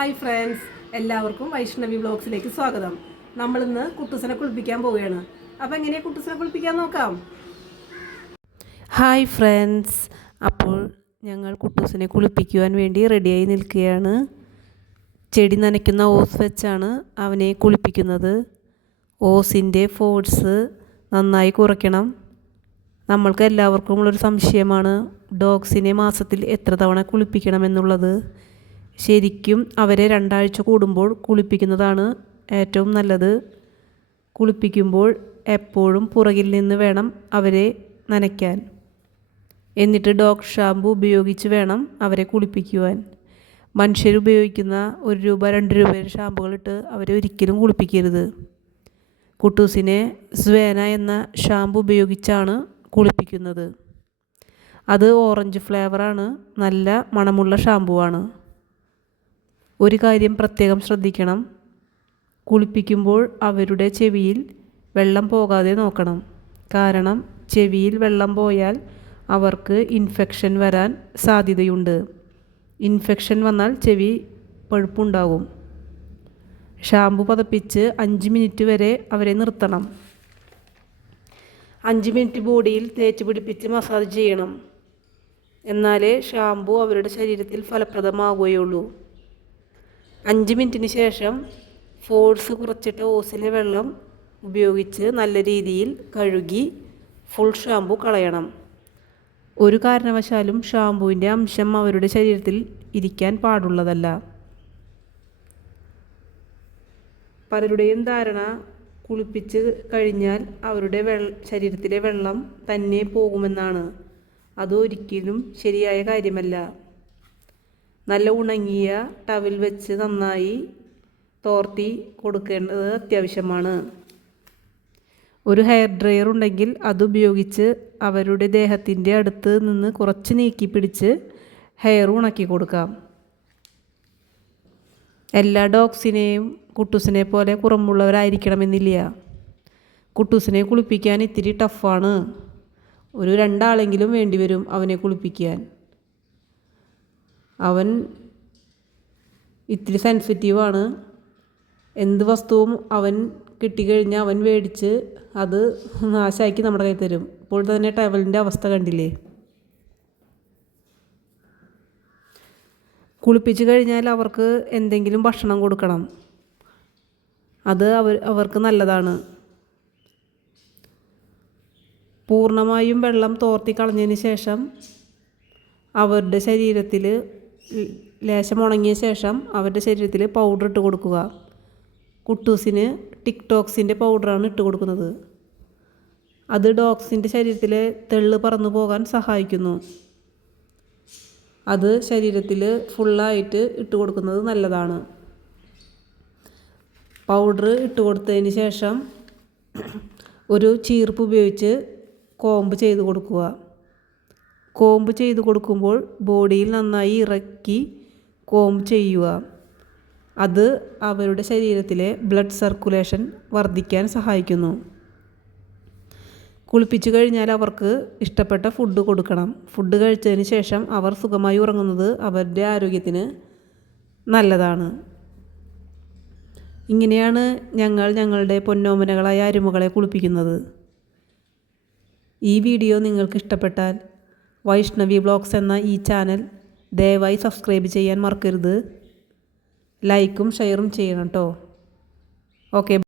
Hi friends, എല്ലാവർക്കും വൈഷ്ണവി വ്ളോഗ്സിലേക്ക് സ്വാഗതം. നമ്മളിന്ന് കുട്ടൂസിനെ കുളിപ്പിക്കാൻ പോവുകയാണ്. അപ്പോൾ എങ്ങനെയാണ് കുട്ടൂസിനെ കുളിപ്പിക്കാൻ നോക്കാം. ഹായ് ഫ്രണ്ട്സ്, അപ്പോൾ ഞങ്ങൾ കുട്ടൂസിനെ കുളിപ്പിക്കുവാൻ വേണ്ടി റെഡിയായി നിൽക്കുകയാണ്. ചെടി നനയ്ക്കുന്ന ഓസ് വെച്ചാണ് അവനെ കുളിപ്പിക്കുന്നത്. ഓസിൻ്റെ ഫോഴ്സ് നന്നായി കുറയ്ക്കണം. നമ്മൾക്ക് എല്ലാവർക്കും ഉള്ളൊരു സംശയമാണ് ഡോഗ്സിനെ മാസത്തിൽ എത്ര തവണ കുളിപ്പിക്കണമെന്നുള്ളത്. ശരിക്കും അവരെ 2 ആഴ്ച കൂടുമ്പോൾ കുളിപ്പിക്കുന്നതാണ് ഏറ്റവും നല്ലത്. കുളിപ്പിക്കുമ്പോൾ എപ്പോഴും പുറകിൽ നിന്ന് വേണം അവരെ നനയ്ക്കാൻ. എന്നിട്ട് ഡോഗ് ഷാമ്പു ഉപയോഗിച്ച് വേണം അവരെ കുളിപ്പിക്കുവാൻ. മനുഷ്യരുപയോഗിക്കുന്ന 1 രൂപ 2 രൂപയുടെ ഷാമ്പുകളിട്ട് അവരെ ഒരിക്കലും കുളിപ്പിക്കരുത്. കുട്ടൂസിനെ സ്വേന എന്ന ഷാമ്പു ഉപയോഗിച്ചാണ് കുളിപ്പിക്കുന്നത്. അത് ഓറഞ്ച് ഫ്ലേവറാണ്, നല്ല മണമുള്ള ഷാമ്പുവാണ്. ഒരു കാര്യം പ്രത്യേകം ശ്രദ്ധിക്കണം, കുളിപ്പിക്കുമ്പോൾ അവരുടെ ചെവിയിൽ വെള്ളം പോകാതെ നോക്കണം. കാരണം ചെവിയിൽ വെള്ളം പോയാൽ അവർക്ക് ഇൻഫെക്ഷൻ വരാൻ സാധ്യതയുണ്ട്. ഇൻഫെക്ഷൻ വന്നാൽ ചെവി പഴുപ്പുണ്ടാകും. ഷാമ്പു പതപ്പിച്ച് 5 മിനിറ്റ് വരെ അവരെ നിർത്തണം. 5 മിനിറ്റ് ബോഡിയിൽ തേച്ച് പിടിപ്പിച്ച് മസാജ് ചെയ്യണം. എന്നാലേ ഷാമ്പു അവരുടെ ശരീരത്തിൽ ഫലപ്രദമാവുകയുള്ളൂ. 5 മിനിറ്റിന് ശേഷം ഫോഴ്സ് കുറച്ചിട്ട് ഓസിലെ വെള്ളം ഉപയോഗിച്ച് നല്ല രീതിയിൽ കഴുകി ഫുൾ ഷാമ്പു കളയണം. ഒരു കാരണവശാലും ഷാമ്പുവിൻ്റെ അംശം അവരുടെ ശരീരത്തിൽ ഇരിക്കാൻ പാടുള്ളതല്ല. പലരുടെയും ധാരണ കുളിപ്പിച്ച് കഴിഞ്ഞാൽ അവരുടെ ശരീരത്തിലെ വെള്ളം തന്നെ പോകുമെന്നാണ്. അതൊരിക്കലും ശരിയായ കാര്യമല്ല. നല്ല ഉണങ്ങിയ ടവൽ വെച്ച് നന്നായി തോർത്തി കൊടുക്കേണ്ടത് അത്യാവശ്യമാണ്. ഒരു ഹെയർ ഡ്രയർ ഉണ്ടെങ്കിൽ അതുപയോഗിച്ച് അവരുടെ ദേഹത്തിൻ്റെ അടുത്ത് നിന്ന് കുറച്ച് നീക്കി പിടിച്ച് ഹെയർ ഉണക്കി കൊടുക്കാം. എല്ലാ ഡോഗ്സിനെയും കുട്ടൂസിനെ പോലെ കുറമുള്ളവരായിരിക്കണമെന്നില്ല. കുട്ടൂസിനെ കുളിപ്പിക്കാൻ ഇത്തിരി ടഫാണ്. ഒരു 2 ആളെങ്കിലും വേണ്ടിവരും അവനെ കുളിപ്പിക്കാൻ. അവൻ ഇത്തിരി സെൻസിറ്റീവാണ്. എന്ത് വസ്തുവും അവൻ കിട്ടിക്കഴിഞ്ഞാൽ അവൻ മേടിച്ച് അത് നാശമാക്കി നമ്മുടെ കയ്യിൽ തരും. ഇപ്പോൾ തന്നെ ടവലിൻ്റെ അവസ്ഥ കണ്ടില്ലേ. കുളിപ്പിച്ച് കഴിഞ്ഞാൽ അവർക്ക് എന്തെങ്കിലും ഭക്ഷണം കൊടുക്കണം. അത് അവർക്ക് നല്ലതാണ്. പൂർണ്ണമായും വെള്ളം തോർത്തി കളഞ്ഞതിന് ശേഷം അവരുടെ ശരീരത്തിൽ ലേശം ഉണങ്ങിയ ശേഷം അവരുടെ ശരീരത്തിൽ പൗഡർ ഇട്ട് കൊടുക്കുക. കുട്ടൂസിന് ടിക്ടോക്സിൻ്റെ പൗഡറാണ് ഇട്ട് കൊടുക്കുന്നത്. അത് ഡോഗ്സിൻ്റെ ശരീരത്തിലെ തെള്ള് പറന്നു പോകാൻ സഹായിക്കുന്നു. അത് ശരീരത്തിൽ ഫുള്ളായിട്ട് ഇട്ട് കൊടുക്കുന്നത് നല്ലതാണ്. പൗഡർ ഇട്ട് കൊടുത്തതിന് ശേഷം ഒരു ചീർപ്പ് ഉപയോഗിച്ച് കോംബ് ചെയ്ത് കൊടുക്കുക. കോംബ് ചെയ്ത് കൊടുക്കുമ്പോൾ ബോഡിയിൽ നന്നായി ഇറക്കി കോംബ് ചെയ്യുക. അത് അവരുടെ ശരീരത്തിലെ ബ്ലഡ് സർക്കുലേഷൻ വർദ്ധിക്കാൻ സഹായിക്കുന്നു. കുളിപ്പിച്ചു കഴിഞ്ഞാൽ അവർക്ക് ഇഷ്ടപ്പെട്ട ഫുഡ് കൊടുക്കണം. ഫുഡ് കഴിച്ചതിന് ശേഷം അവർ സുഖമായി ഉറങ്ങുന്നത് അവരുടെ ആരോഗ്യത്തിന് നല്ലതാണ്. ഇങ്ങനെയാണ് ഞങ്ങളുടെ പൊന്നോമനകളായ അരുമകളെ കുളിപ്പിക്കുന്നത്. ഈ വീഡിയോ നിങ്ങൾക്ക് ഇഷ്ടപ്പെട്ടാൽ വൈഷ്ണവി വ്ളോഗ്സ് എന്ന ഈ ചാനൽ ദയവായി സബ്സ്ക്രൈബ് ചെയ്യാൻ മറക്കരുത്. ലൈക്കും ഷെയറും ചെയ്യണം കേട്ടോ. ഓക്കെ.